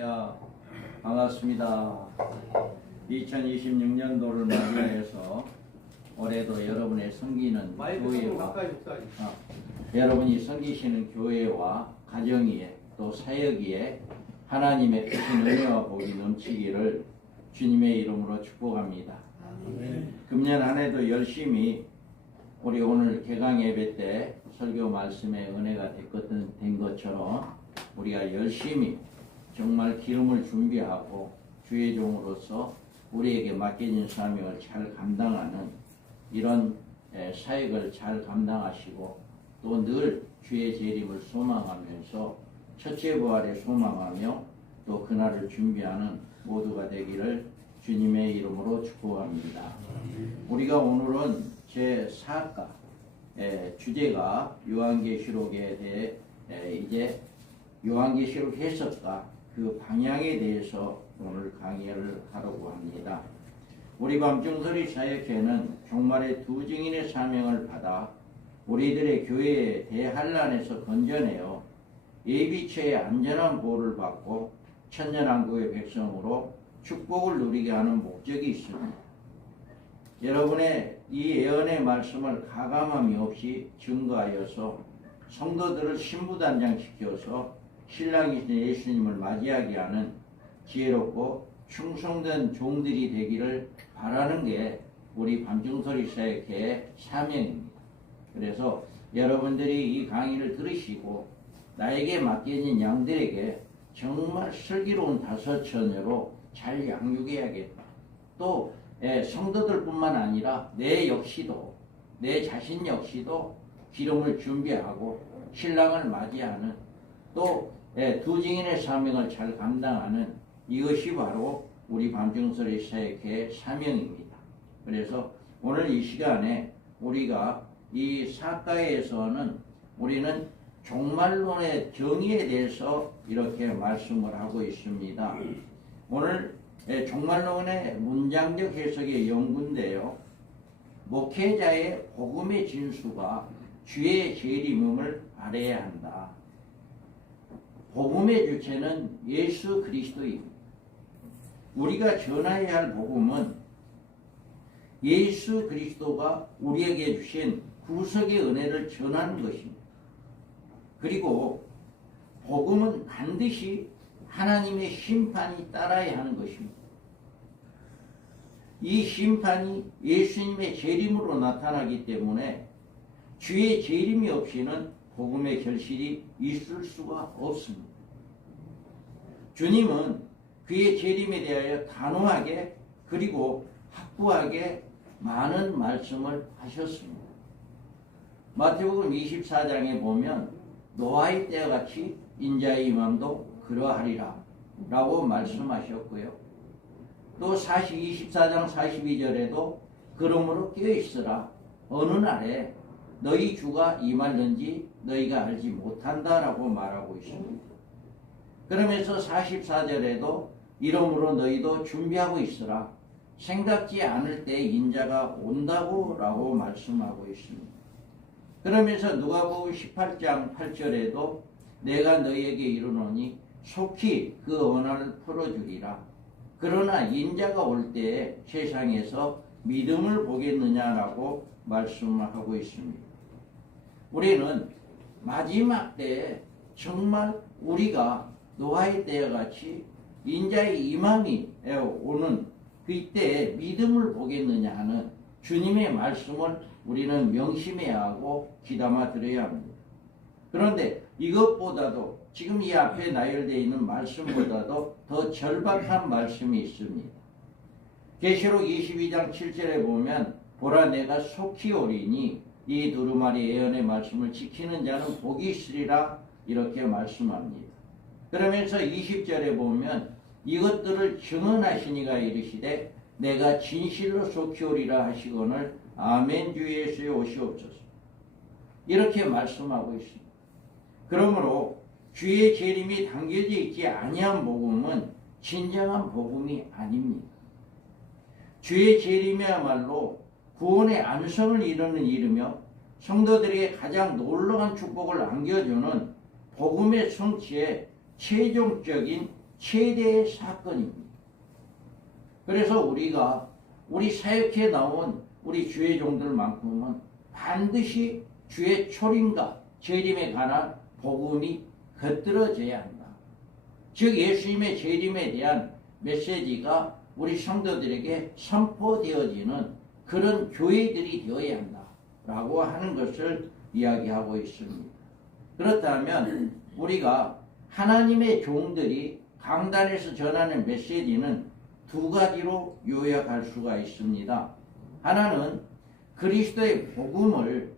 할렐루야. 반갑습니다. 2026년도를 맞이해서 올해도 여러분의 섬기는 교회와 여러분이 섬기시는 교회와 가정위에 또 사역위에 하나님의 크신 은혜와 복이 넘치기를 주님의 이름으로 축복합니다. 금년 한 해도 열심히 우리 오늘 개강 예배 때 설교 말씀의 은혜가 된 것처럼 우리가 열심히 정말 기름을 준비하고 주의 종으로서 우리에게 맡겨진 사명을 잘 감당하는 이런 사역을 잘 감당하시고 또 늘 주의 재림을 소망하면서 첫째 부활에 소망하며 또 그날을 준비하는 모두가 되기를 주님의 이름으로 축복합니다. 우리가 오늘은 제4과 주제가 요한계시록에 대해 이제 요한계시록 해석과 그 방향에 대해서 오늘 강의를 하려고 합니다. 우리 밤중서리 사역회는 종말의 두 증인의 사명을 받아 우리들의 교회의 대환란에서 건져내어 예비처의 안전한 보호를 받고 천년왕국의 백성으로 축복을 누리게 하는 목적이 있습니다. 여러분의 이 예언의 말씀을 가감함이 없이 증거하여서 성도들을 신부단장시켜서 신랑이신 예수님을 맞이하게 하는 지혜롭고 충성된 종들이 되기를 바라는 게 우리 밤중서리 사역회의 사명입니다. 그래서 여러분들이 이 강의를 들으시고 나에게 맡겨진 양들에게 정말 슬기로운 다섯처녀로 잘 양육해야겠다. 또 성도들뿐만 아니라 내 역시도 내 자신 역시도 기름을 준비하고 신랑을 맞이하는 또 두 증인의 사명을 잘 감당하는 이것이 바로 우리 밤중서리 사역회의 사명입니다. 그래서 오늘 이 시간에 우리가 이 사과에서는 우리는 종말론의 정의에 대해서 이렇게 말씀을 하고 있습니다. 오늘 종말론의 문장적 해석의 연구인데요. 목회자의 복음의 진수가 주의 재림임을 알아야 한다. 복음의 주체는 예수 그리스도입니다. 우리가 전해야 할 복음은 예수 그리스도가 우리에게 주신 구속의 은혜를 전하는 것입니다. 그리고 복음은 반드시 하나님의 심판이 따라야 하는 것입니다. 이 심판이 예수님의 재림으로 나타나기 때문에 주의 재림이 없이는 복음의 결실이 있을 수가 없습니다. 주님은 그의 재림에 대하여 단호하게 그리고 확고하게 많은 말씀을 하셨습니다. 마태복음 24장에 보면 노아의 때와 같이 인자의 임함도 그러하리라 라고 말씀하셨고요. 또 24장 42절에도 그러므로 깨어있으라 어느 날에 너희 주가 임할는지 너희가 알지 못한다라고 말하고 있습니다. 그러면서 44절에도 이러므로 너희도 준비하고 있으라 생각지 않을 때 인자가 온다고 라고 말씀하고 있습니다. 그러면서 누가복음 18장 8절에도 내가 너희에게 이르노니 속히 그 언어를 풀어주리라. 그러나 인자가 올 때에 세상에서 믿음을 보겠느냐라고 말씀하고 있습니다. 우리는 마지막 때에 정말 우리가 노아의 때와 같이 인자의 임함이 오는 그때에 믿음을 보겠느냐 하는 주님의 말씀을 우리는 명심해야 하고 귀담아 들어야 합니다. 그런데 이것보다도 지금 이 앞에 나열되어 있는 말씀보다도 더 절박한 말씀이 있습니다. 계시록 22장 7절에 보면 보라 내가 속히 오리니 이 두루마리 예언의 말씀을 지키는 자는 복이 있으리라 이렇게 말씀합니다. 그러면서 20절에 보면 이것들을 증언하시니가 이르시되 내가 진실로 속히 오리라 하시거늘 아멘 주 예수의 오시옵소서 이렇게 말씀하고 있습니다. 그러므로 주의 재림이 담겨져 있지 아니한 복음은 진정한 복음이 아닙니다. 주의 재림이야말로 구원의 안성을 이루는 일이며 성도들에게 가장 놀라운 축복을 안겨주는 복음의 성취의 최종적인 최대의 사건입니다. 그래서 우리가 우리 사역에 나온 우리 주의 종들만큼은 반드시 주의 초림과 재림에 관한 복음이 겉들어져야 한다. 즉 예수님의 재림에 대한 메시지가 우리 성도들에게 선포되어지는 그런 교회들이 되어야 한다 라고 하는 것을 이야기하고 있습니다. 그렇다면 우리가 하나님의 종들이 강단에서 전하는 메시지는 두 가지로 요약할 수가 있습니다. 하나는 그리스도의 복음을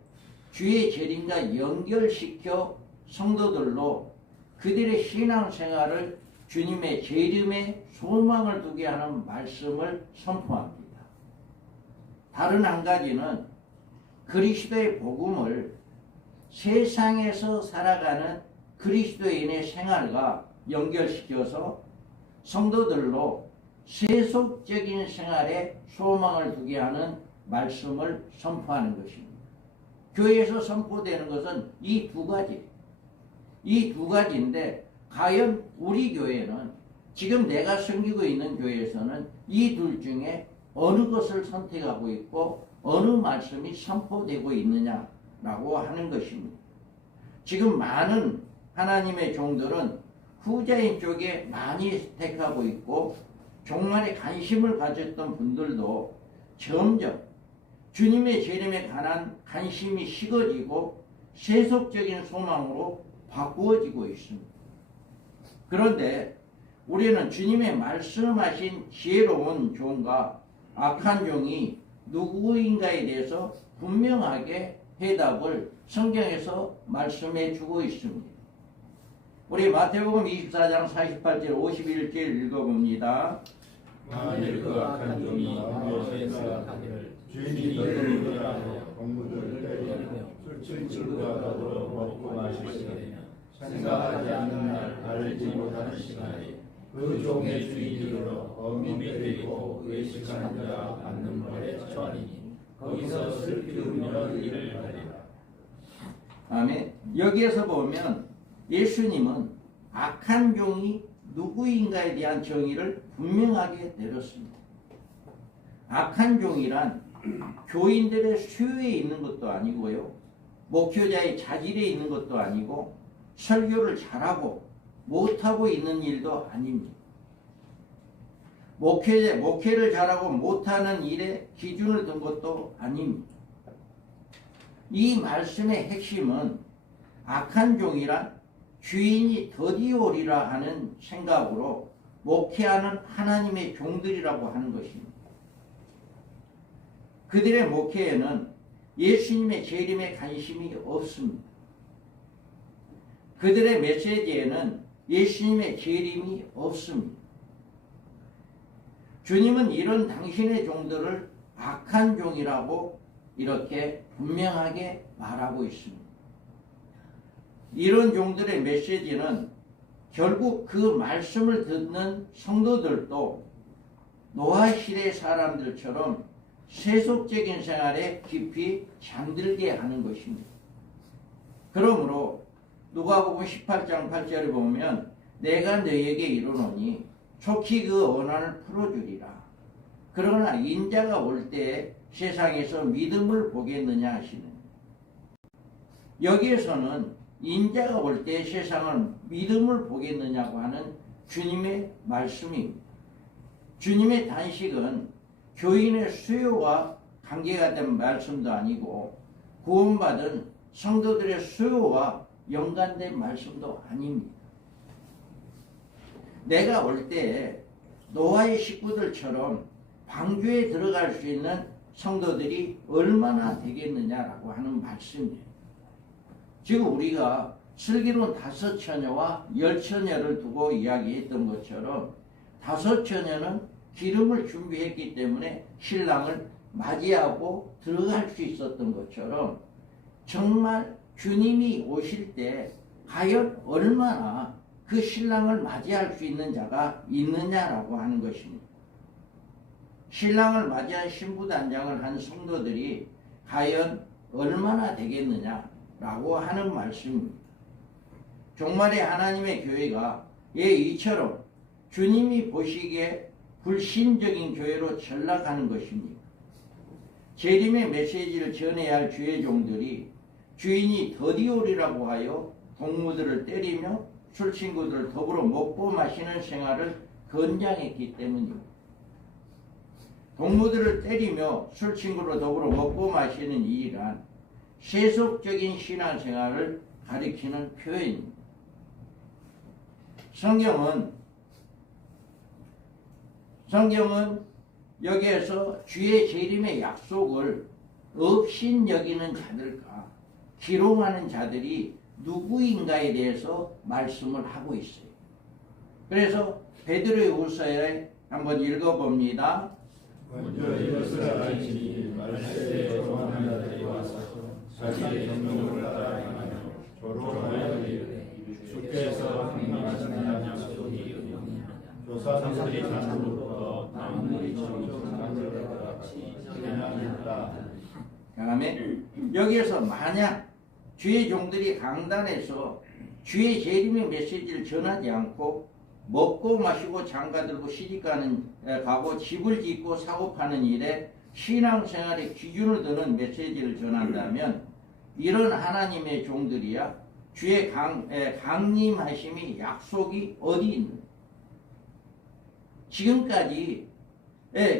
주의 재림과 연결시켜 성도들로 그들의 신앙생활을 주님의 재림에 소망을 두게 하는 말씀을 선포합니다. 다른 한 가지는 그리스도의 복음을 세상에서 살아가는 그리스도인의 생활과 연결시켜서 성도들로 세속적인 생활에 소망을 두게 하는 말씀을 선포하는 것입니다. 교회에서 선포되는 것은 이 두 가지. 이 두 가지인데 과연 우리 교회는 지금 내가 섬기고 있는 교회에서는 이 둘 중에 어느 것을 선택하고 있고 어느 말씀이 선포되고 있느냐라고 하는 것입니다. 지금 많은 하나님의 종들은 후자인 쪽에 많이 택하고 있고 종말에 관심을 가졌던 분들도 점점 주님의 재림에 관한 관심이 식어지고 세속적인 소망으로 바꾸어지고 있습니다. 그런데 우리는 주님의 말씀하신 지혜로운 종과 악한 종이 누구인가에 대해서 분명하게 해답을 성경에서 말씀해 주고 있습니다. 우리 마태복음 24장 48절 51절 읽어봅니다. 만일 그 악한 종이 무엇에 생각하기를 주인이 너를 위하여 공무들을 때리며 술집과 더불어 먹고 마시게 되면 생각하지 않는 날 알지 못하는 시간에 그 종의 주인이 들어 어미 때리고 외식하는 자 받는 벌에 처하리니 거기서 슬피 울며 이를 가리라. 아멘. 여기에서 보면 예수님은 악한 종이 누구인가에 대한 정의를 분명하게 내렸습니다. 악한 종이란 교인들의 수요에 있는 것도 아니고요. 목회자의 자질에 있는 것도 아니고 설교를 잘하고 못하고 있는 일도 아닙니다. 목회를 잘하고 못하는 일에 기준을 둔 것도 아닙니다. 이 말씀의 핵심은 악한 종이란 주인이 더디오리라 하는 생각으로 목회하는 하나님의 종들이라고 하는 것입니다. 그들의 목회에는 예수님의 재림에 관심이 없습니다. 그들의 메시지에는 예수님의 재림이 없습니다. 주님은 이런 당신의 종들을 악한 종이라고 이렇게 분명하게 말하고 있습니다. 이런 종들의 메시지는 결국 그 말씀을 듣는 성도들도 노아 시대 사람들처럼 세속적인 생활에 깊이 잠들게 하는 것입니다. 그러므로 누가복음 18장 8절에 보면 내가 너희에게 이르노니 촉히 그 원한을 풀어주리라. 그러나 인자가 올 때에 세상에서 믿음을 보겠느냐 하시는. 여기에서는 인자가 올 때 세상은 믿음을 보겠느냐고 하는 주님의 말씀입니다. 주님의 단식은 교인의 수요와 관계가 된 말씀도 아니고 구원받은 성도들의 수요와 연관된 말씀도 아닙니다. 내가 올 때 노아의 식구들처럼 방주에 들어갈 수 있는 성도들이 얼마나 되겠느냐라고 하는 말씀이에요. 지금 우리가 슬기로운 5처녀와 10처녀를 두고 이야기했던 것처럼 5처녀는 기름을 준비했기 때문에 신랑을 맞이하고 들어갈 수 있었던 것처럼 정말 주님이 오실 때 과연 얼마나 그 신랑을 맞이할 수 있는 자가 있느냐라고 하는 것입니다. 신랑을 맞이한 신부단장을 한 성도들이 과연 얼마나 되겠느냐라고 하는 말씀입니다. 종말의 하나님의 교회가 이처럼 주님이 보시기에 불신적인 교회로 전락하는 것입니까? 재림의 메시지를 전해야 할 주의 종들이 주인이 더디오리라고 하여 동무들을 때리며 술친구들을 더불어 먹고 마시는 생활을 권장했기 때문입니다. 동무들을 때리며 술친구로 더불어 먹고 마시는 일이란 세속적인 신앙생활을 가리키는 표현입니다. 성경은 여기에서 주의 재림의 약속을 업신여기는 자들과 기롱하는 자들이 누구인가에 대해서 말씀을 하고 있어요. 그래서 베드로의 후서에 한번 읽어봅니다. 먼저 이것을 알지니 말세에 조롱하는 자들이 와서 자기의 정욕을 따라 행하며 조롱하여 이르되 주께서 행하시는 약속이 의미하냐 조사들이 잔으로부터 나무의 정욕을 만들 것 같이 지나겠다. 다음에 여기에서 만약 주의 종들이 강단에서 주의 재림의 메시지를 전하지 않고 먹고 마시고 장가들고 시집가고 집을 짓고 사고 파는 일에 신앙생활의 기준을 두는 메시지를 전한다면 이런 하나님의 종들이야 주의 강림하심이 약속이 어디 있는 지금까지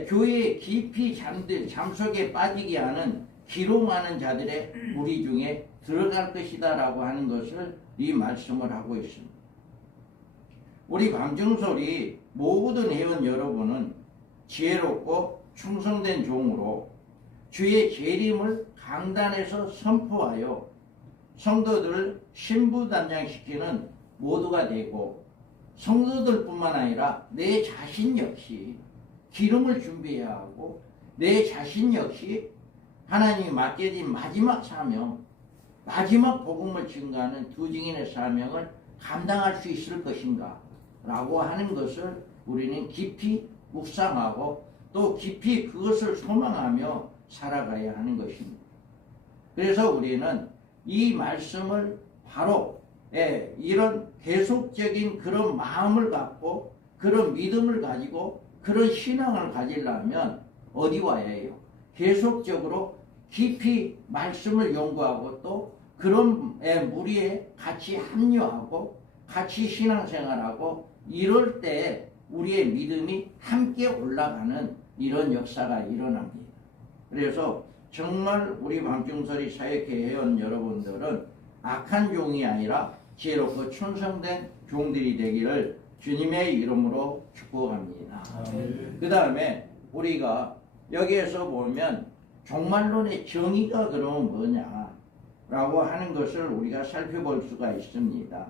교회에 깊이 잠속에 빠지게 하는 기롱하는 자들의 무리 중에 들어갈 것이다 라고 하는 것을 이 말씀을 하고 있습니다. 우리 밤중소리 모든 회원 여러분은 지혜롭고 충성된 종으로 주의 재림을 강단에서 선포하여 성도들을 신부단장시키는 모두가 되고 성도들뿐만 아니라 내 자신 역시 기름을 준비해야 하고 내 자신 역시 하나님이 맡겨진 마지막 사명, 마지막 복음을 증거하는 두 증인의 사명을 감당할 수 있을 것인가 라고 하는 것을 우리는 깊이 묵상하고 또 깊이 그것을 소망하며 살아가야 하는 것입니다. 그래서 우리는 이 말씀을 바로 이런 계속적인 그런 마음을 갖고 그런 믿음을 가지고 그런 신앙을 가지려면 어디 와야 해요? 계속적으로 깊이 말씀을 연구하고 또 그런 무리에 같이 합류하고 같이 신앙생활하고 이럴 때 우리의 믿음이 함께 올라가는 이런 역사가 일어납니다. 그래서 정말 우리 밤중소리 사역회 회원 여러분들은 악한 종이 아니라 지혜롭고 충성된 종들이 되기를 주님의 이름으로 축복합니다. 그 다음에 우리가 여기에서 보면 종말론의 정의가 그러면 뭐냐라고 하는 것을 우리가 살펴볼 수가 있습니다.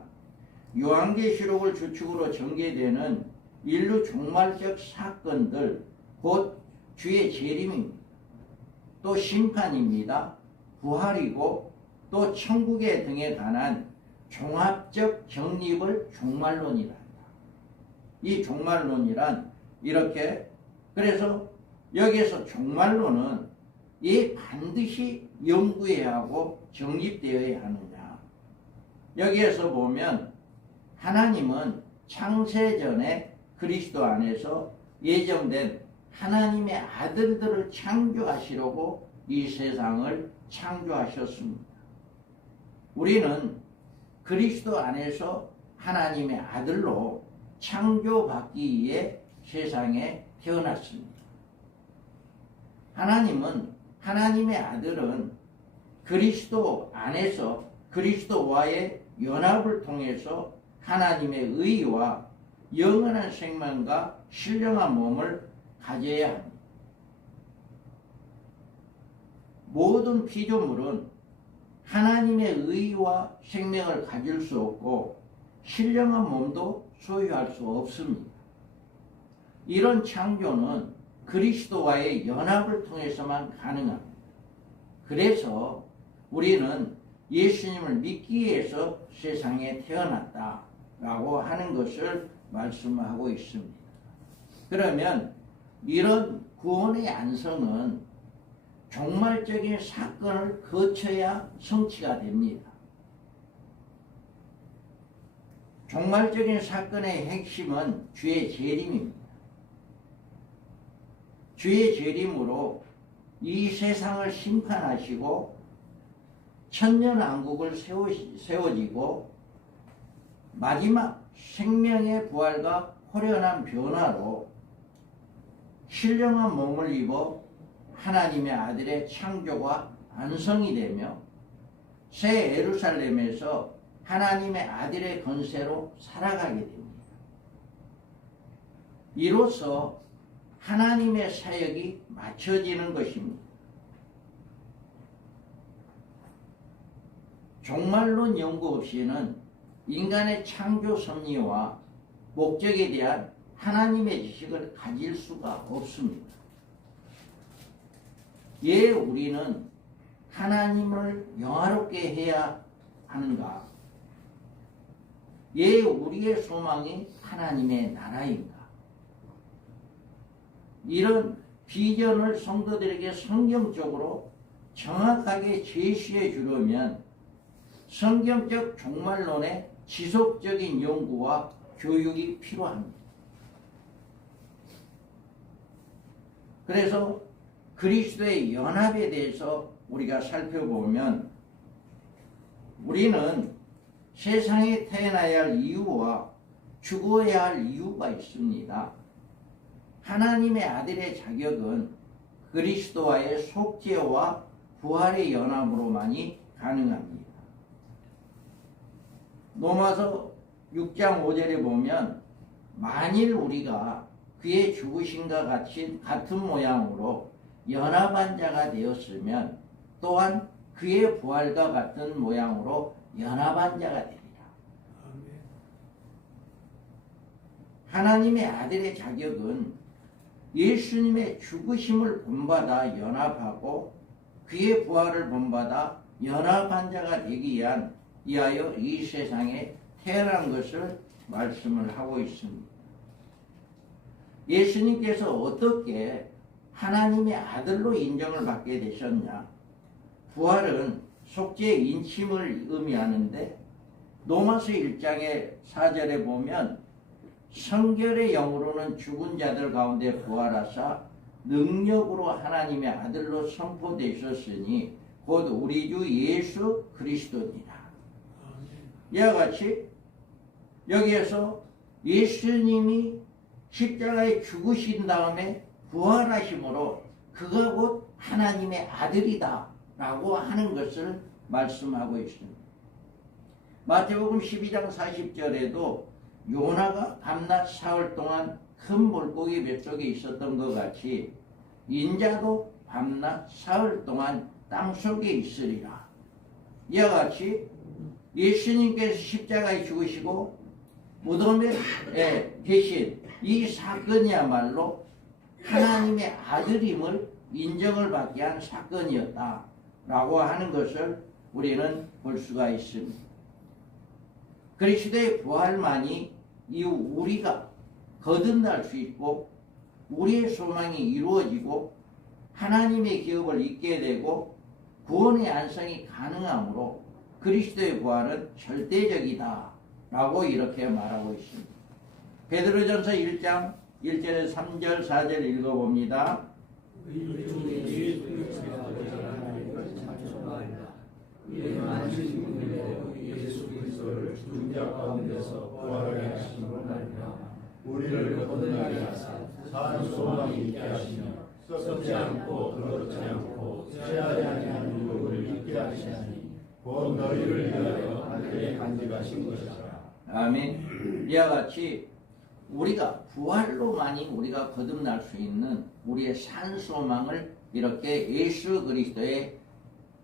요한계시록을 주축으로 전개되는 인류 종말적 사건들 곧 주의 재림입니다. 또 심판입니다. 부활이고 또 천국의 등에 관한 종합적 정립을 종말론이라 한다. 이 종말론이란 이렇게 그래서 여기에서 종말론은 이 반드시 연구해야 하고 정립되어야 하느냐. 여기에서 보면 하나님은 창세전에 그리스도 안에서 예정된 하나님의 아들들을 창조하시려고 이 세상을 창조하셨습니다. 우리는 그리스도 안에서 하나님의 아들로 창조받기 위해 세상에 태어났습니다. 하나님의 아들은 그리스도 안에서 그리스도와의 연합을 통해서 하나님의 의와 영원한 생명과 신령한 몸을 가져야 합니다. 모든 피조물은 하나님의 의와 생명을 가질 수 없고 신령한 몸도 소유할 수 없습니다. 이런 창조는 그리스도와의 연합을 통해서만 가능합니다. 그래서 우리는 예수님을 믿기 위해서 세상에 태어났다라고 하는 것을 말씀하고 있습니다. 그러면 이런 구원의 안성은 종말적인 사건을 거쳐야 성취가 됩니다. 종말적인 사건의 핵심은 주의 재림입니다. 주의 재림으로 이 세상을 심판하시고 천년왕국을 세워지고 마지막 생명의 부활과 호련한 변화로 신령한 몸을 입어 하나님의 아들의 창조가 완성이 되며 새 예루살렘에서 하나님의 아들의 권세로 살아가게 됩니다. 이로써 하나님의 사역이 마쳐지는 것입니다. 종말론 연구 없이는 인간의 창조 섭리와 목적에 대한 하나님의 지식을 가질 수가 없습니다. 왜 우리는 하나님을 영화롭게 해야 하는가? 왜 우리의 소망이 하나님의 나라인가? 이런 비전을 성도들에게 성경적으로 정확하게 제시해 주려면 성경적 종말론의 지속적인 연구와 교육이 필요합니다. 그래서 그리스도의 연합에 대해서 우리가 살펴보면 우리는 세상에 태어나야 할 이유와 죽어야 할 이유가 있습니다. 하나님의 아들의 자격은 그리스도와의 속죄와 부활의 연합으로만이 가능합니다. 로마서 6장 5절에 보면 만일 우리가 그의 죽으심과 같은 모양으로 연합한 자가 되었으면 또한 그의 부활과 같은 모양으로 연합한 자가 되리라. 하나님의 아들의 자격은 예수님의 죽으심을 본받아 연합하고 그의 부활을 본받아 연합한 자가 되기 위하여 이 세상에 태어난 것을 말씀을 하고 있습니다. 예수님께서 어떻게 하나님의 아들로 인정을 받게 되셨냐? 부활은 속죄의 인침을 의미하는데 로마서 1장의 4절에 보면 성결의 영으로는 죽은 자들 가운데 부활하사 능력으로 하나님의 아들로 선포되셨으니 곧 우리 주 예수 그리스도니라. 이와 같이 여기에서 예수님이 십자가에 죽으신 다음에 부활하심으로 그가 곧 하나님의 아들이다 라고 하는 것을 말씀하고 있습니다. 마태복음 12장 40절에도 요나가 밤낮 사흘 동안 큰 물고기 뱃속에 있었던 것 같이 인자도 밤낮 사흘 동안 땅속에 있으리라. 이와 같이 예수님께서 십자가에 죽으시고 무덤에 계신 이 사건이야말로 하나님의 아들임을 인정을 받게 한 사건이었다라고 하는 것을 우리는 볼 수가 있습니다. 그리스도의 부활만이 이후 우리가 거듭날 수 있고 우리의 소망이 이루어지고 하나님의 기업을 잇게 되고 구원의 안성이 가능하므로 그리스도의 부활은 절대적이다 라고 이렇게 말하고 있습니다. 베드로전서 1장 1절에서 3절 4절 읽어봅니다. 예수 그리스도를 죽은 자 가운데서 부활하게 하심으로 말미암아 우리를 거듭나게 하사 사는 소망이 있게 하시며 썩지 않고 더럽지 않고 쇠하지 아니한 유업을 있게 하시나니 곧 너희를 위하여 하늘에 간직하신 것이라. 아멘. 이와 같이 우리가 부활로만이 우리가 거듭날 수 있는 우리의 산 소망을 이렇게 예수 그리스도의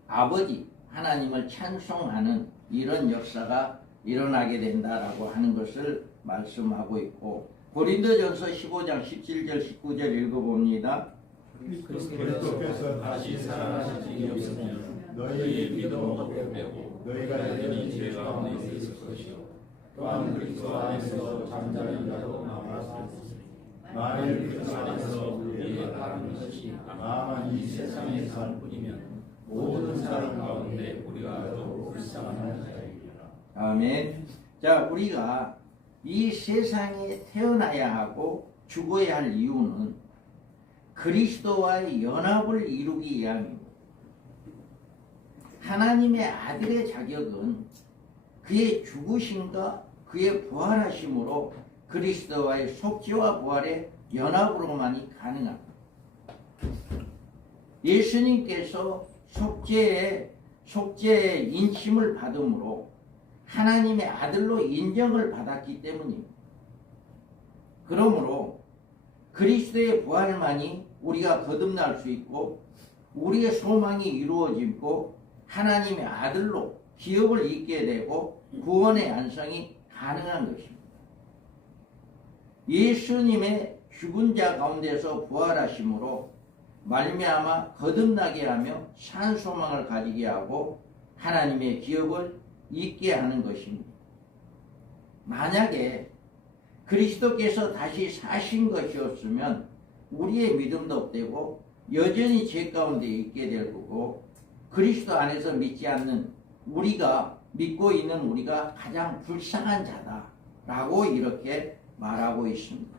아버지 하나님을 찬송하는 이런 역사가 일어나게 된다라고 하는 것을 말씀하고 있고 고린도전서 15장 17절 19절 읽어봅니다. 그리스도께서 다시 살아나시지 없으며 너희의 믿음 없게 빼고 너희가 여전히 죄 가운데 있을 것이요 또한 그리스도 안에서 잠자는 자도 나와서 만일 그리스도 안에서 우리의 다른 것이 다만 이 세상에 살 뿐이면 모든 사람 가운데 우리가 더욱 불쌍한 자이리라. 아멘. 자, 우리가 이 세상에 태어나야 하고 죽어야 할 이유는 그리스도와의 연합을 이루기 위함입니다. 하나님의 아들의 자격은 그의 죽으심과 그의 부활하심으로 그리스도와의 속죄와 부활의 연합으로만이 가능합니다. 예수님께서 속죄의 인침을 받음으로 하나님의 아들로 인정을 받았기 때문입니다. 그러므로 그리스도의 부활만이 우리가 거듭날 수 있고 우리의 소망이 이루어지고 하나님의 아들로 기업을 잇게 되고 구원의 안성이 가능한 것입니다. 예수님의 죽은 자 가운데서 부활하심으로 말미암아 거듭나게 하며 산 소망을 가지게 하고 하나님의 기업을 잇게 하는 것입니다. 만약에 그리스도께서 다시 사신 것이었으면 우리의 믿음도 없되고 여전히 죄 가운데 있게 될 거고 그리스도 안에서 믿지 않는 우리가 믿고 있는 우리가 가장 불쌍한 자다라고 이렇게 말하고 있습니다.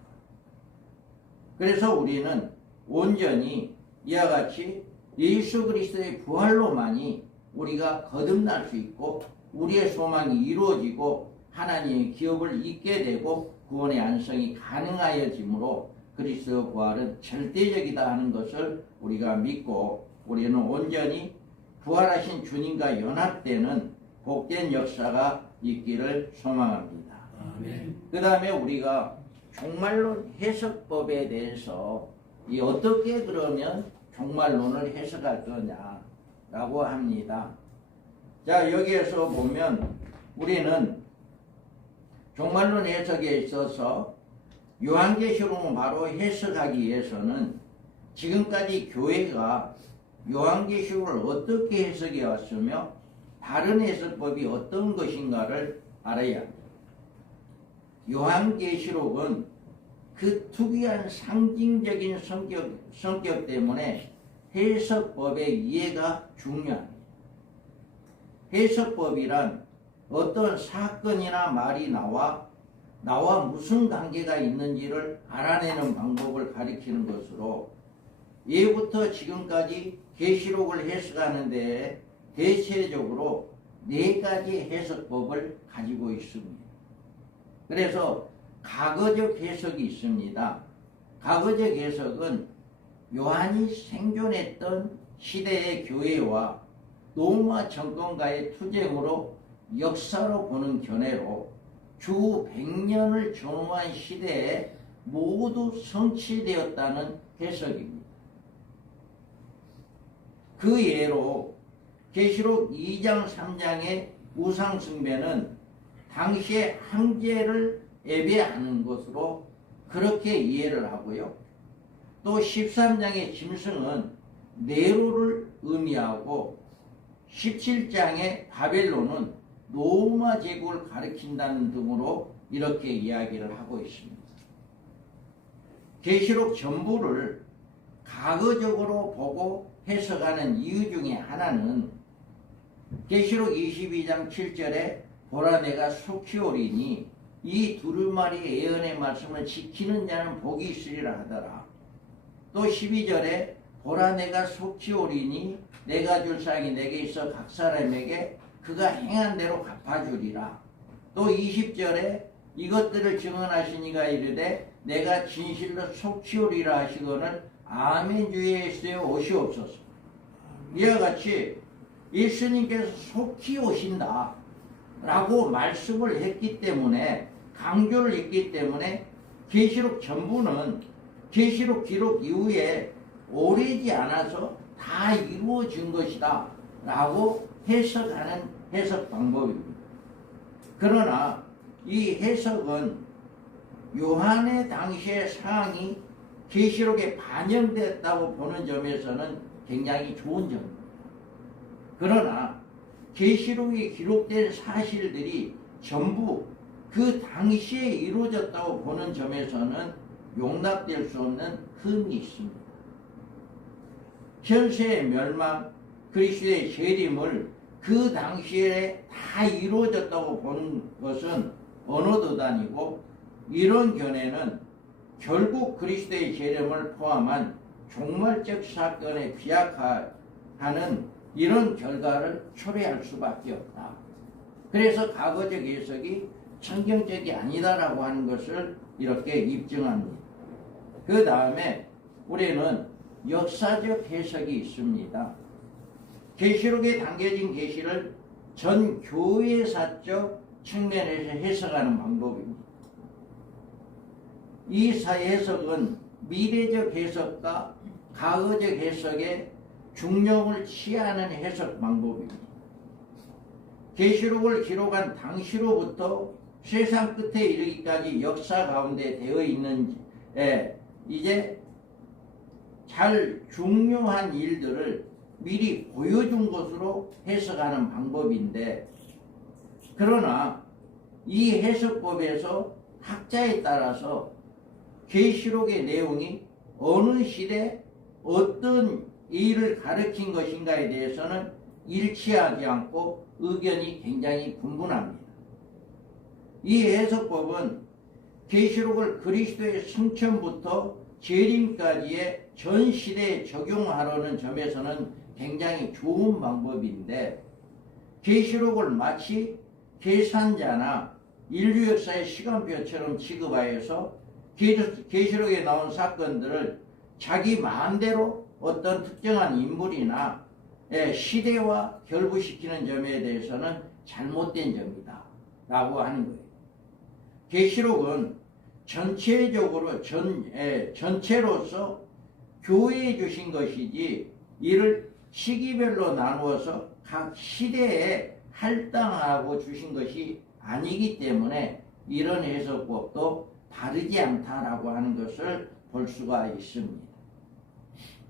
그래서 우리는 온전히 이와 같이 예수 그리스도의 부활로만이 우리가 거듭날 수 있고 우리의 소망이 이루어지고 하나님의 기업을 잇게 되고 구원의 안성이 가능하여지므로 그리스도 부활은 절대적이다 하는 것을 우리가 믿고 우리는 온전히 부활하신 주님과 연합되는 복된 역사가 있기를 소망합니다. 그 다음에 우리가 종말론 해석법에 대해서 어떻게 그러면 종말론을 해석할 거냐라고 합니다. 자, 여기에서 보면 우리는 종말론 해석에 있어서 요한계시록을 바로 해석하기 위해서는 지금까지 교회가 요한계시록을 어떻게 해석해 왔으며 다른 해석법이 어떤 것인가를 알아야 합니다. 요한계시록은 그 특유한 상징적인 성격 때문에 해석법의 이해가 중요합니다. 해석법이란 어떤 사건이나 말이 나와 무슨 관계가 있는지를 알아내는 방법을 가리키는 것으로 예부터 지금까지 계시록을 해석하는 데 대체적으로 4가지 해석법을 가지고 있습니다. 그래서 과거적 해석이 있습니다. 과거적 해석은 요한이 생존했던 시대의 교회와 로마 정권과의 투쟁으로 역사로 보는 견해로 주 100년을 전후한 시대에 모두 성취되었다는 해석입니다. 그 예로 계시록 2장 3장의 우상숭배는 당시의 황제를 예배하는 것으로 그렇게 이해를 하고요. 또 13장의 짐승은 네로를 의미하고 17장의 바벨론은 로마 제국을 가리킨다는 등으로 이렇게 이야기를 하고 있습니다. 계시록 전부를 과거적으로 보고 해석하는 이유 중에 하나는 계시록 22장 7절에 보라 내가 속히 오리니 이 두루마리 예언의 말씀을 지키는 자는 복이 있으리라 하더라. 또 12절에 보라 내가 속히 오리니 내가 줄 상이 내게 있어 각 사람에게 그가 행한 대로 갚아주리라. 또 20절에 이것들을 증언하시니가 이르되 내가 진실로 속히 오리라 하시거늘 아멘 주 예수에 오시옵소서. 이와 같이 예수님께서 속히 오신다 라고 말씀을 했기 때문에 강조를 했기 때문에 계시록 전부는 계시록 기록 이후에 오래지 않아서 다 이루어진 것이다 라고 해석하는 해석 방법입니다. 그러나 이 해석은 요한의 당시의 상황이 계시록에 반영됐다고 보는 점에서는 굉장히 좋은 점입니다. 그러나 계시록에 기록된 사실들이 전부 그 당시에 이루어졌다고 보는 점에서는 용납될 수 없는 흠이 있습니다. 현세의 멸망, 그리스도의 재림을 그 당시에 다 이루어졌다고 보는 것은 언어도 아니고 이런 견해는 결국 그리스도의 재림을 포함한 종말적 사건에 비약하는 이런 결과를 초래할 수밖에 없다. 그래서 과거적 해석이 성경적이 아니다라고 하는 것을 이렇게 입증합니다. 그 다음에 우리는 역사적 해석이 있습니다. 계시록에 담겨진 계시를 전 교회사적 측면에서 해석하는 방법입니다. 이 해석은 미래적 해석과 과거적 해석의 중용을 취하는 해석 방법입니다. 계시록을 기록한 당시로부터 세상 끝에 이르기까지 역사 가운데 되어 있는 이제 잘 중요한 일들을 미리 보여준 것으로 해석하는 방법인데, 그러나 이 해석법에서 학자에 따라서 계시록의 내용이 어느 시대 어떤 일을 가르친 것인가에 대해서는 일치하지 않고 의견이 굉장히 분분합니다. 이 해석법은 계시록을 그리스도의 승천부터 재림까지의 전 시대에 적용하려는 점에서는 굉장히 좋은 방법인데, 계시록을 마치 계산자나 인류 역사의 시간표처럼 취급하여서 계시록에 나온 사건들을 자기 마음대로 어떤 특정한 인물이나 시대와 결부시키는 점에 대해서는 잘못된 점이다 라고 하는 거예요. 계시록은 전체적으로 전체로서 교회에 주신 것이지 이를 시기별로 나누어서 각 시대에 할당하고 주신 것이 아니기 때문에 이런 해석법도 다르지 않다라고 하는 것을 볼 수가 있습니다.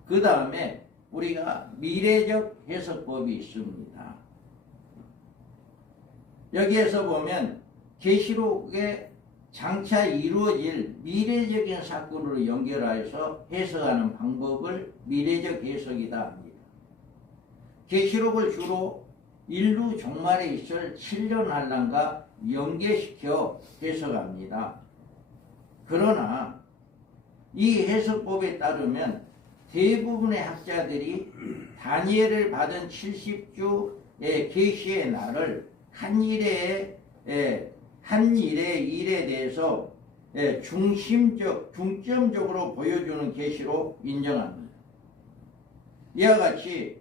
그 다음에 우리가 미래적 해석법이 있습니다. 여기에서 보면 계시록에 장차 이루어질 미래적인 사건으로 연결하여서 해석하는 방법을 미래적 해석이다 합니다. 계시록을 주로 인류 종말에 있을 7년 환란과 연계시켜 해석합니다. 그러나 이 해석법에 따르면 대부분의 학자들이 다니엘을 받은 70주의 계시의 날을 한 일의 일에 대해서 중점적으로 보여주는 계시로 인정합니다. 이와 같이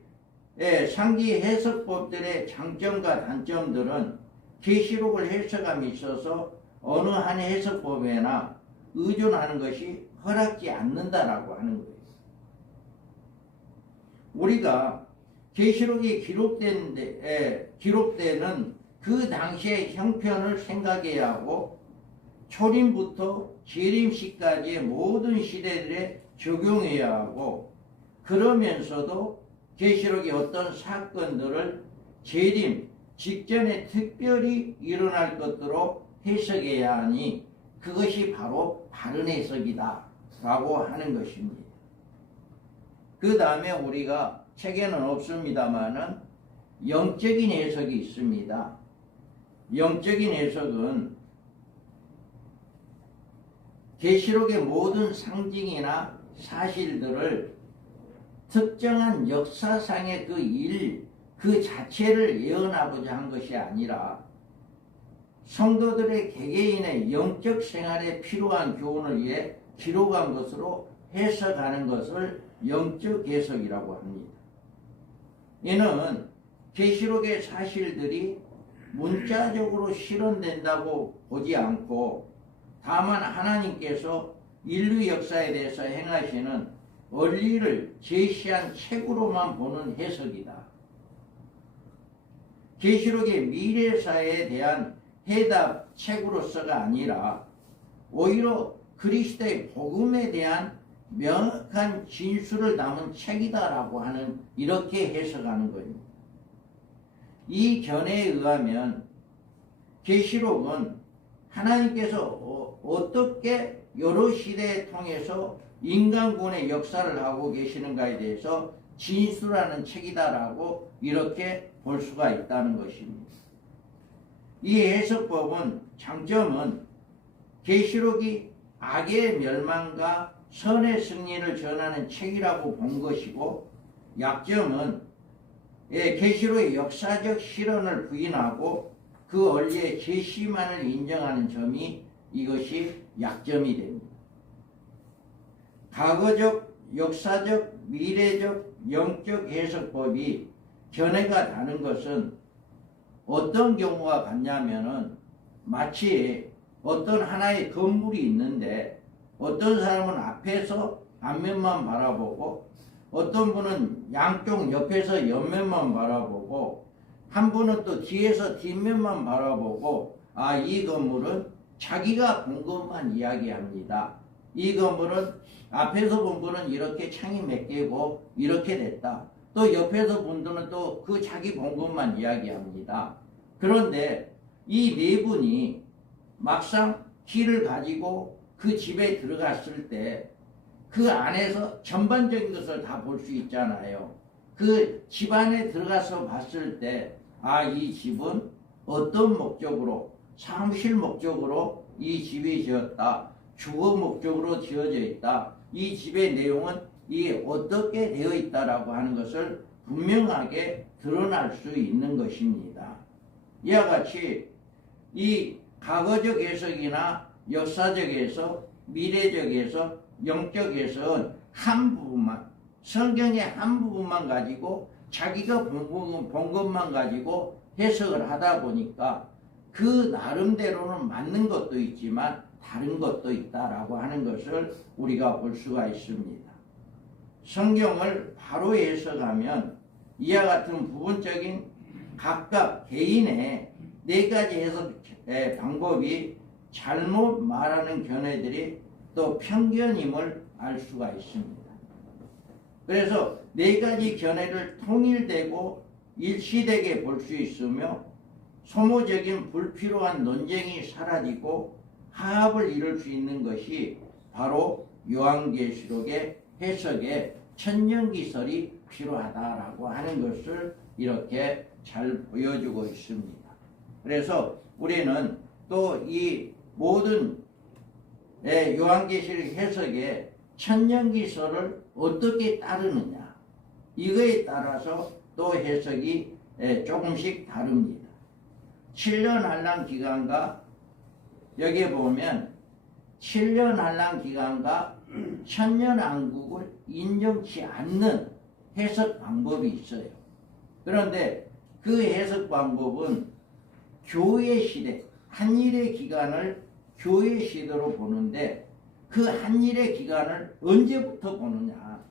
상기 해석법들의 장점과 단점들은 계시록을 해석함에 있어서 어느 한 해석법에나 의존하는 것이 허락지 않는다라고 하는 거예요. 우리가 계시록이 기록되는 그 당시의 형편을 생각해야 하고 초림부터 재림시까지의 모든 시대들에 적용해야 하고, 그러면서도 계시록의 어떤 사건들을 재림 직전에 특별히 일어날 것으로 해석해야 하니 그것이 바로 바른 해석이다 라고 하는 것입니다. 그 다음에 우리가 책에는 없습니다만은 영적인 해석이 있습니다. 영적인 해석은 계시록의 모든 상징이나 사실들을 특정한 역사상의 그 일, 그 자체를 예언하고자 한 것이 아니라 성도들의 개개인의 영적 생활에 필요한 교훈을 위해 기록한 것으로 해석하는 것을 영적 해석이라고 합니다. 이는 계시록의 사실들이 문자적으로 실현된다고 보지 않고 다만 하나님께서 인류 역사에 대해서 행하시는 원리를 제시한 책으로만 보는 해석이다. 계시록의 미래사에 대한 해답 책으로서가 아니라 오히려 그리스도의 복음에 대한 명확한 진술을 담은 책이다라고 하는, 이렇게 해석하는 겁니다. 이 견해에 의하면 계시록은 하나님께서 어떻게 여러 시대에 통해서 인간군의 역사를 하고 계시는가에 대해서 진술하는 책이다라고 이렇게 볼 수가 있다는 것입니다. 이 해석법은 장점은 계시록이 악의 멸망과 선의 승리를 전하는 책이라고 본 것이고, 약점은 계시록의 역사적 실현을 부인하고 그 원리의 계시만을 인정하는 점이 이것이 약점이 됩니다. 과거적, 역사적, 미래적, 영적 해석법이 견해가 다른 것은 어떤 경우가 같냐면은 마치 어떤 하나의 건물이 있는데 어떤 사람은 앞에서 앞면만 바라보고 어떤 분은 양쪽 옆에서 옆면만 바라보고 한 분은 또 뒤에서 뒷면만 바라보고 이 건물은 자기가 본 것만 이야기합니다. 이 건물은 앞에서 본 분은 이렇게 창이 몇 개고 이렇게 됐다. 또 옆에서 본 분은 또 그 자기 본 것만 이야기합니다. 그런데 이 네 분이 막상 키를 가지고 그 집에 들어갔을 때 그 안에서 전반적인 것을 다 볼 수 있잖아요. 그 집 안에 들어가서 봤을 때 이 집은 어떤 목적으로, 사무실 목적으로 이 집이 지었다. 주거 목적으로 지어져 있다. 이 집의 내용은 어떻게 되어 있다라고 하는 것을 분명하게 드러날 수 있는 것입니다. 이와 같이 이 과거적 해석이나 역사적 해석, 미래적 해석, 영적 해석은 한 부분만, 성경의 한 부분만 가지고 자기가 본 것만 가지고 해석을 하다 보니까 그 나름대로는 맞는 것도 있지만 다른 것도 있다라고 하는 것을 우리가 볼 수가 있습니다. 성경을 바로 해석하면 이와 같은 부분적인 각각 개인의 네 가지 해석 방법이 잘못 말하는 견해들이 또 편견임을 알 수가 있습니다. 그래서 네 가지 견해를 통일되고 일치되게 볼 수 있으며 소모적인 불필요한 논쟁이 사라지고 화합을 이룰 수 있는 것이 바로 요한계시록의 해석에 천년기설이 필요하다라고 하는 것을 이렇게 잘 보여주고 있습니다. 그래서 우리는 또 이 모든 요한계시록 해석에 천년기설을 어떻게 따르느냐, 이거에 따라서 또 해석이 조금씩 다릅니다. 7년 한란 기간과 여기에 보면 7년 한란 기간과 천년왕국을 인정치 않는 해석 방법이 있어요. 그런데 그 해석 방법은 교회 시대, 한일의 기간을 교회 시대로 보는데 그 한일의 기간을 언제부터 보느냐.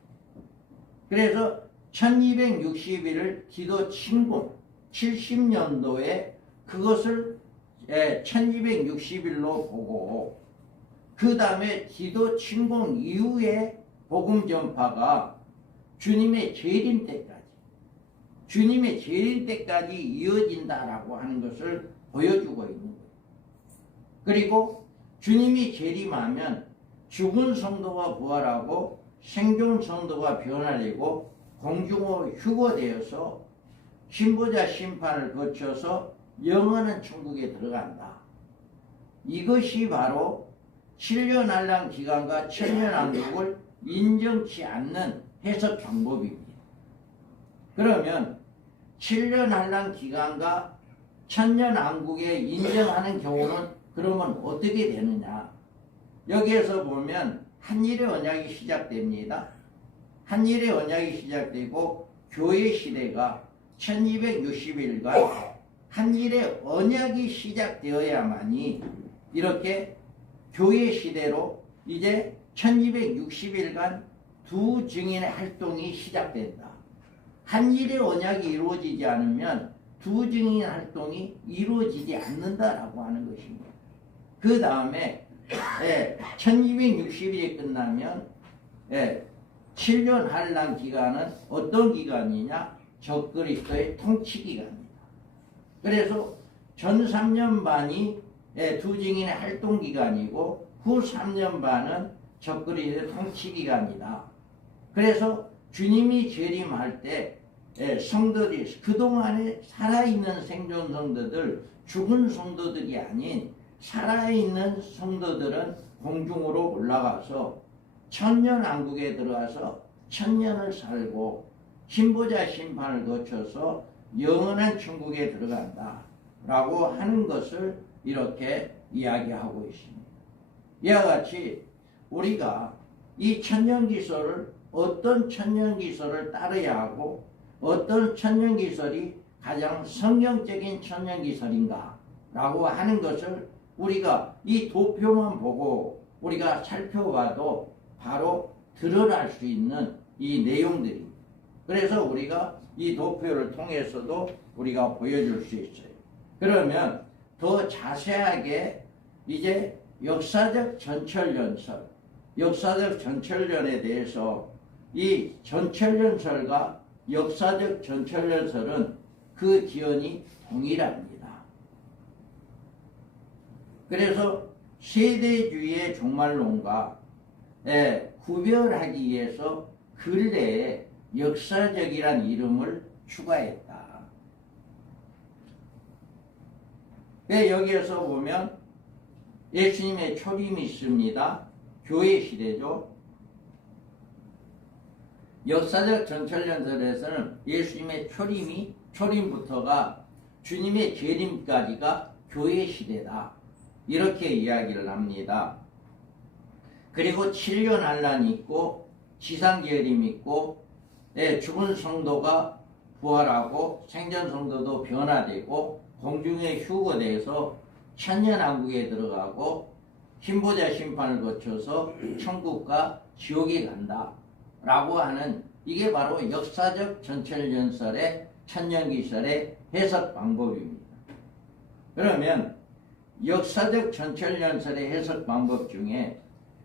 그래서 1261을 기도 침공 70년도에 그것을 1261로 보고 그 다음에 기도 침공 이후에 복음 전파가 주님의 재림 때까지 이어진다라고 하는 것을 보여주고 있는 거예요. 그리고 주님이 재림하면 죽은 성도가 부활하고 생존 성도가 변화되고 공중으로 휴거되어서 신보자 심판을 거쳐서 영원한 천국에 들어간다. 이것이 바로 7년 한란 기간과 천년왕국을 인정치 않는 해석 방법입니다. 그러면 7년 한란 기간과 천년왕국에 인정하는 경우는 그러면 어떻게 되느냐. 여기에서 보면 한일의 언약이 시작됩니다. 한일의 언약이 시작되고 교회 시대가 1260일간 한일의 언약이 시작되어야만이 이렇게 교회 시대로 이제 1260일간 두 증인의 활동이 시작된다. 한일의 언약이 이루어지지 않으면 두 증인의 활동이 이루어지지 않는다라고 하는 것입니다. 그 다음에 1260일이 끝나면 7년 한란 기간은 어떤 기간이냐? 적그리스도의 통치 기간입니다. 그래서 전 3년 반이 두 증인의 활동 기간이고 후 3년 반은 적그리스도의 통치 기간이다. 그래서 주님이 재림할 때 성도들이 그동안에 살아있는 생존 성도들, 죽은 성도들이 아닌 살아있는 성도들은 공중으로 올라가서 천년왕국에 들어가서 천년을 살고 신보자 심판을 거쳐서 영원한 천국에 들어간다 라고 하는 것을 이렇게 이야기하고 있습니다. 이와 같이 우리가 이 천년기설을 어떤 천년기설을 따라야 하고 어떤 천년기설이 가장 성경적인 천년기설인가 라고 하는 것을 우리가 이 도표만 보고 우리가 살펴봐도 바로 드러날 수 있는 이 내용들입니다. 그래서 우리가 이 도표를 통해서도 우리가 보여줄 수 있어요. 그러면 더 자세하게 이제 역사적 전철연설, 역사적 전철연에 대해서 이 전철연설과 역사적 전철연설은 그 기원이 동일합니다. 그래서 세대주의의 종말론과 구별하기 위해서 근래에 역사적이란 이름을 추가했다. 여기에서 보면 예수님의 초림이 있습니다. 교회 시대죠. 역사적 전철연설에서는 예수님의 초림부터가 주님의 재림까지가 교회 시대다. 이렇게 이야기를 합니다. 그리고 7년 환란이 있고 지상재림이 있고 죽은 성도가 부활하고 생전 성도도 변화되고 공중에 휴거돼서 천년왕국에 들어가고 신보자 심판을 거쳐서 천국과 지옥에 간다 라고 하는 이게 바로 역사적 전철연설의 천년기설의 해석 방법입니다. 그러면 역사적 전철연설의 해석 방법 중에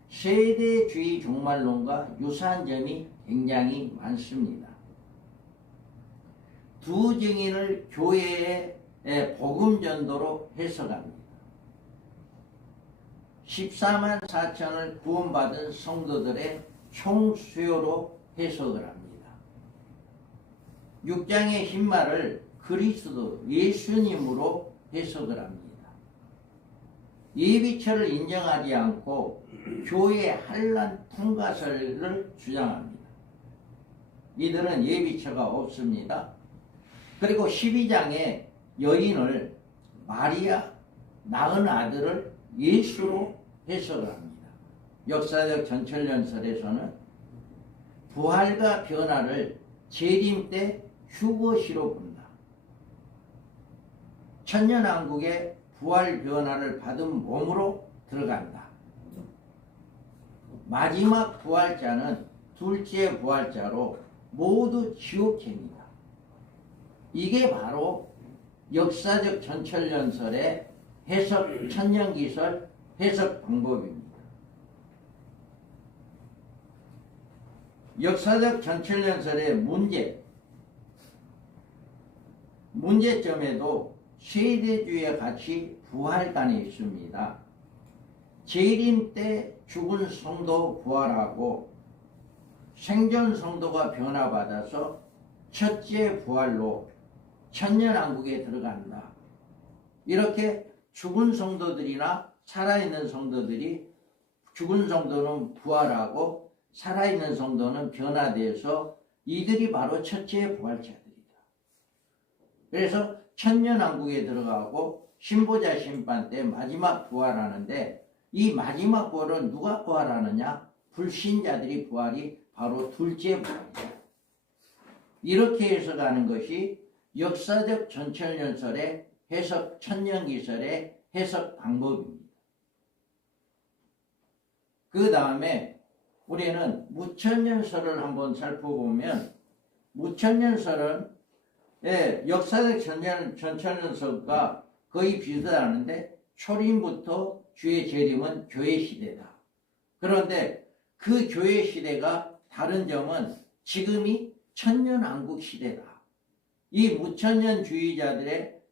세대주의 종말론과 유사한 점이 굉장히 많습니다. 두 증인을 교회의 복음 전도로 해석합니다. 14만 4천을 구원받은 성도들의 총수요로 해석을 합니다. 6장의 흰말을 그리스도 예수님으로 해석을 합니다. 예비처를 인정하지 않고 교회 환란 통과설을 주장합니다. 이들은 예비처가 없습니다. 그리고 12장에 여인을 마리아 낳은 아들을 예수로 해석을 합니다. 역사적 전철연설에서는 부활과 변화를 재림 때 휴거시로 본다. 천년왕국에 부활 변화를 받은 몸으로 들어간다. 마지막 부활자는 둘째 부활자로 모두 지옥행이다. 이게 바로 역사적 전철연설의 해석, 천년기설 해석 방법입니다. 역사적 전철연설의 문제점에도 세대주의와 같이 부활관이 있습니다. 재림 때 죽은 성도 부활하고 생전 성도가 변화받아서 첫째 부활로 천년왕국에 들어간다. 이렇게 죽은 성도들이나 살아있는 성도들이 죽은 성도는 부활하고 살아있는 성도는 변화돼서 이들이 바로 첫째 부활자들이다. 그래서 천년왕국에 들어가고 신보자 심판 때 마지막 부활하는데 이 마지막 부활은 누가 부활하느냐? 불신자들이 부활이 바로 둘째 부활이다. 이렇게 해석하는 것이 역사적 전철연설의 해석, 천년기설의 해석 방법입니다. 그 다음에 우리는 무천년설을 한번 살펴보면 무천년설은 역사적 전철연설과 거의 비슷하는데 초림부터 주의 재림은 교회 시대다. 그런데 그 교회 시대가 다른 점은 지금이 천년왕국 시대다. 이 무천년주의자들의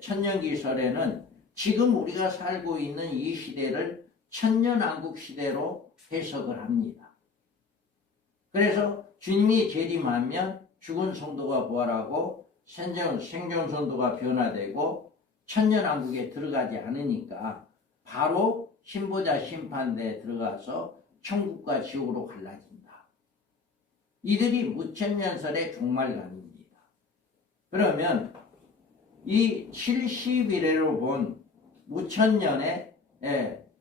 천년기설에는 지금 우리가 살고 있는 이 시대를 천년왕국 시대로 해석을 합니다. 그래서 주님이 재림하면 죽은 성도가 부활하고 생존 성도가 변화되고 천년왕국에 들어가지 않으니까 바로 신보자 심판대에 들어가서 천국과 지옥으로 갈라진다. 이들이 무천년설의 종말관입니다. 그러면 이 70일에로 본 무천년의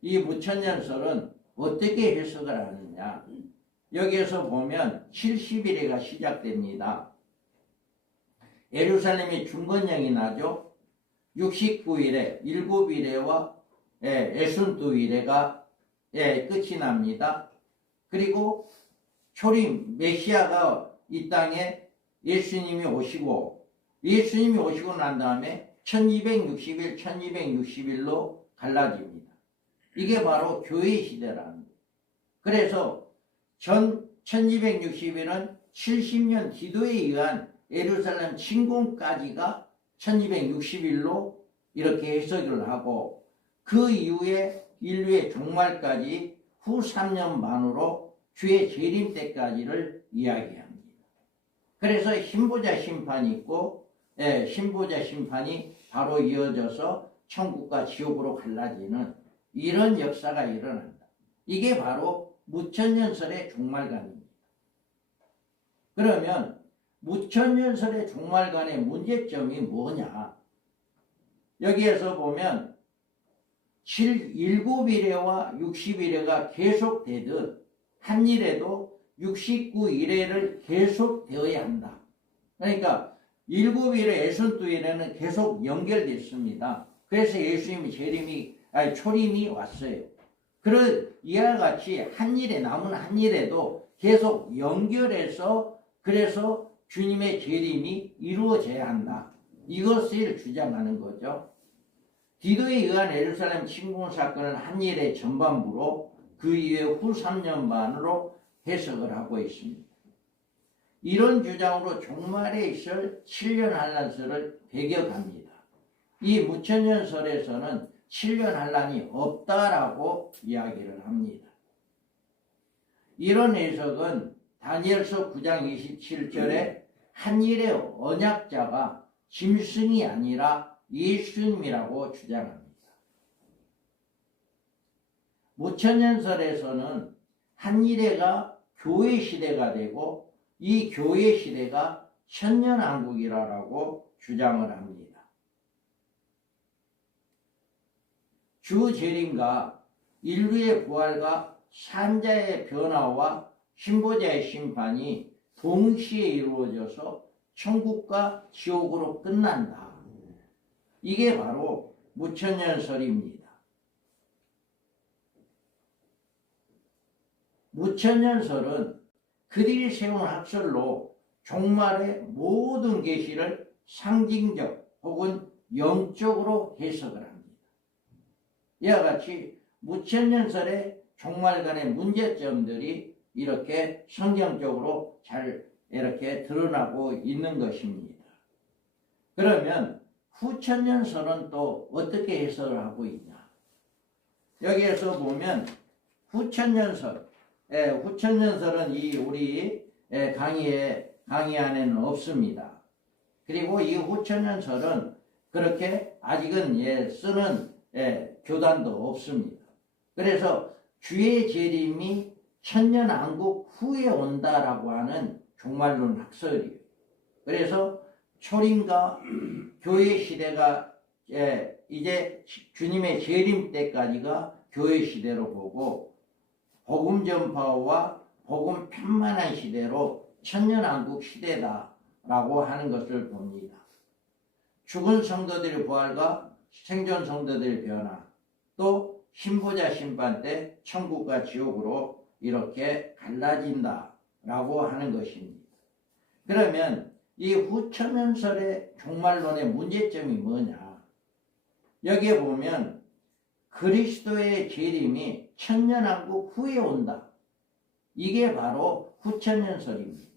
이 무천년설은 어떻게 해석을 하느냐. 여기에서 보면 70일에가 시작됩니다. 예루살렘이 중건령이 나죠. 69일에 7일에와 62일에가 끝이 납니다. 그리고 초림 메시아가 이 땅에 예수님이 오시고 난 다음에 1260일 1260일로 갈라집니다. 이게 바로 교회 시대라는 거예요. 그래서 전 1260일은 70년 기도에 의한 예루살렘 침공까지가 1260일로 이렇게 해석을 하고 그 이후에 인류의 종말까지 후 3년 반으로 주의 재림 때까지를 이야기합니다. 그래서 신보자 심판이 있고 신보자 심판이 바로 이어져서 천국과 지옥으로 갈라지는 이런 역사가 일어난다. 이게 바로 무천년설의 종말관입니다. 그러면 무천년설의 종말관의 문제점이 뭐냐? 여기에서 보면 7일에와 60일에가 계속되듯 한 일에도 69일에를 계속되어야 한다. 그러니까 7일에 62일에는 계속 연결됐습니다. 그래서 예수님의 초림이 왔어요. 이와 같이 한 일에 남은 한 일에도 계속 연결해서 그래서 주님의 재림이 이루어져야 한다. 이것을 주장하는 거죠. 디도에 의한 예루살렘 침공 사건은 한 일의 전반부로 그 이후에 후 3년 반으로 해석을 하고 있습니다. 이런 주장으로 종말에 있을 7년 한란설을 배격합니다. 이 무천년설에서는 7년 한란이 없다라고 이야기를 합니다. 이런 해석은 다니엘서 9장 27절에 한 일의 언약자가 짐승이 아니라 예수님이라고 주장합니다. 무천년설에서는 한 일회가 교회 시대가 되고 이 교회 시대가 천년왕국이라고 주장을 합니다. 주 재림과 인류의 부활과 산자의 변화와 신보자의 심판이 동시에 이루어져서 천국과 지옥으로 끝난다. 이게 바로 무천년설입니다. 무천년설은 그들이 세운 학설로 종말의 모든 계시를 상징적 혹은 영적으로 해석을 합니다. 이와 같이 무천년설의 종말간의 문제점들이 이렇게 성경적으로 잘 이렇게 드러나고 있는 것입니다. 그러면 후천년설은 또 어떻게 해석을 하고 있냐? 여기에서 보면 후천년설은 이 우리 강의 안에는 없습니다. 그리고 이 후천년설은 그렇게 아직은 쓰는 교단도 없습니다. 그래서 주의 재림이 천년왕국 후에 온다라고 하는 종말론 학설이에요. 그래서 초림과 교회 시대가 이제 주님의 재림 때까지가 교회 시대로 보고 복음 전파와 복음 편만한 시대로 천년왕국 시대다라고 하는 것을 봅니다. 죽은 성도들의 부활과 생존 성도들의 변화, 또 신보자 심판 때 천국과 지옥으로 이렇게 갈라진다라고 하는 것입니다. 그러면 이 후천년설의 종말론의 문제점이 뭐냐? 여기에 보면 그리스도의 재림이 천년왕국 후에 온다. 이게 바로 후천년설입니다.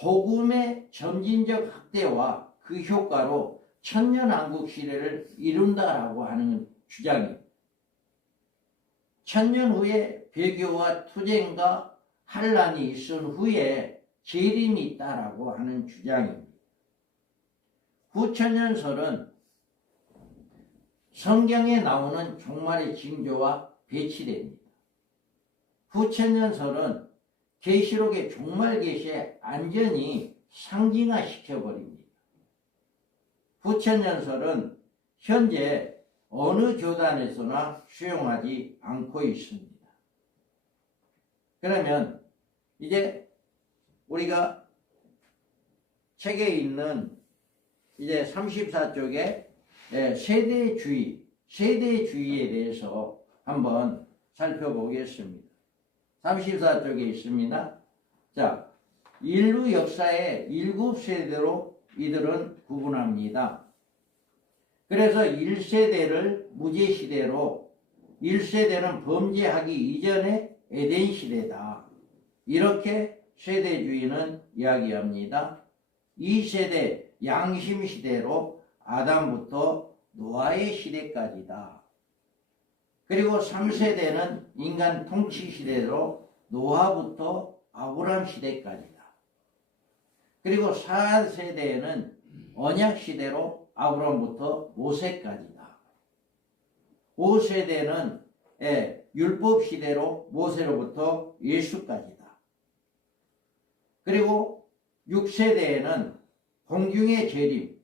복음의 점진적 확대와 그 효과로 천년왕국 시대를 이룬다라고 하는 주장입니다. 천년 후에 배교와 투쟁과 환란이 있은 후에 재림이 있다라고 하는 주장입니다. 후천년설은 성경에 나오는 종말의 징조와 배치됩니다. 후천년설은 계시록의 종말 계시에 완전히 상징화시켜버립니다. 후천년설은 현재 어느 교단에서나 수용하지 않고 있습니다. 그러면 이제 우리가 책에 있는 이제 34쪽에 세대주의에 대해서 한번 살펴보겠습니다. 34쪽에 있습니다. 자, 인류 역사의 7세대로 이들은 구분합니다. 그래서 1세대를 무제시대로, 1세대는 범죄하기 이전의 에덴 시대다. 이렇게 세대주의는 이야기합니다. 2세대 양심 시대로 아담부터 노아의 시대까지다. 그리고 3세대는 인간 통치 시대로 노아부터 아브람 시대까지다. 그리고 4세대에는 언약 시대로 아브람부터 모세까지다. 5세대는 율법 시대로 모세로부터 예수까지다. 그리고 6세대에는 공중의 재림,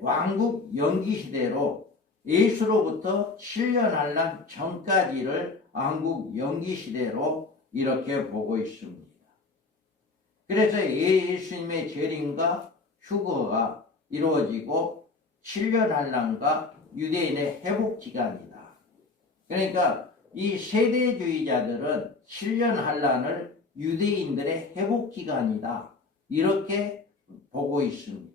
왕국 연기 시대로 예수로부터 7년 한란 전까지를 왕국 연기 시대로 이렇게 보고 있습니다. 그래서 예수님의 재림과 휴거가 이루어지고 7년 한란과 유대인의 회복 기간이다. 그러니까 이 세대주의자들은 7년 한란을 유대인들의 회복 기간이다. 이렇게 보고 있습니다.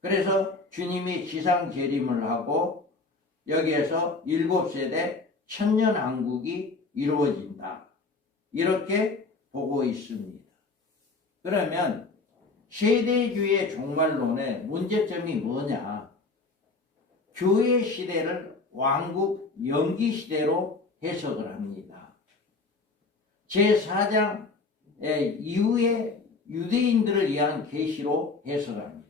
그래서 주님이 지상 재림을 하고 여기에서 7세대 천년왕국이 이루어진다. 이렇게 보고 있습니다. 그러면 세대주의의 종말론의 문제점이 뭐냐? 교회 시대를 왕국 연기 시대로 해석을 합니다. 제4장 이후에 유대인들을 위한 계시로 해석합니다.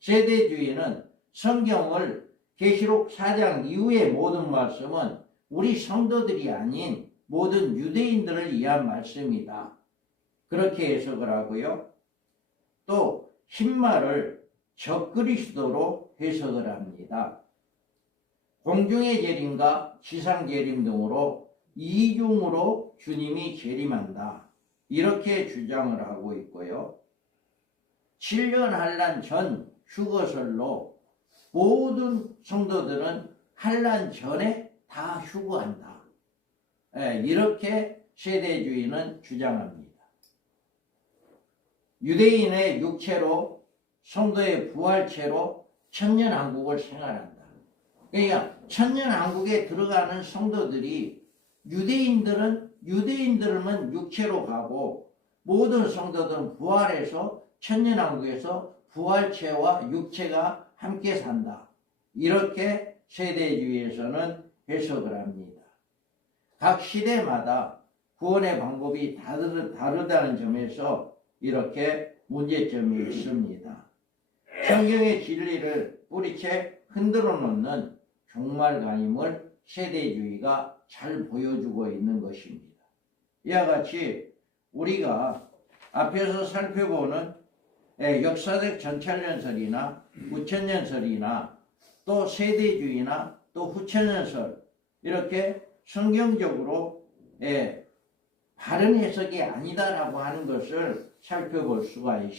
세대주의는 성경을 계시록 4장 이후의 모든 말씀은 우리 성도들이 아닌 모든 유대인들을 위한 말씀이다. 그렇게 해석을 하고요. 또 흰말을 적그리스도로 해석을 합니다. 공중의 재림과 지상 재림 등으로 이중으로 주님이 재림한다. 이렇게 주장을 하고 있고요. 7년 한란 전 휴거설로 모든 성도들은 한란 전에 다 휴거한다. 이렇게 세대주의는 주장합니다. 유대인의 육체로 성도의 부활체로 천년왕국을 생활한다. 그러니까 천년왕국에 들어가는 성도들이 유대인들은 육체로 가고 모든 성도들은 부활해서 천년왕국에서 부활체와 육체가 함께 산다. 이렇게 세대주의에서는 해석을 합니다. 각 시대마다 구원의 방법이 다르다는 점에서 이렇게 문제점이 있습니다. 성경의 진리를 뿌리채 흔들어 놓는 종말간임을 세대주의가 잘 보여주고 있는 것입니다. 이와 같이 우리가 앞에서 살펴보는 역사적 전찰년설이나 후천년설이나 또 세대주의나 또 후천년설 이렇게 성경적으로 바른 해석이 아니다라고 하는 것을 살펴볼 수가 있습니다.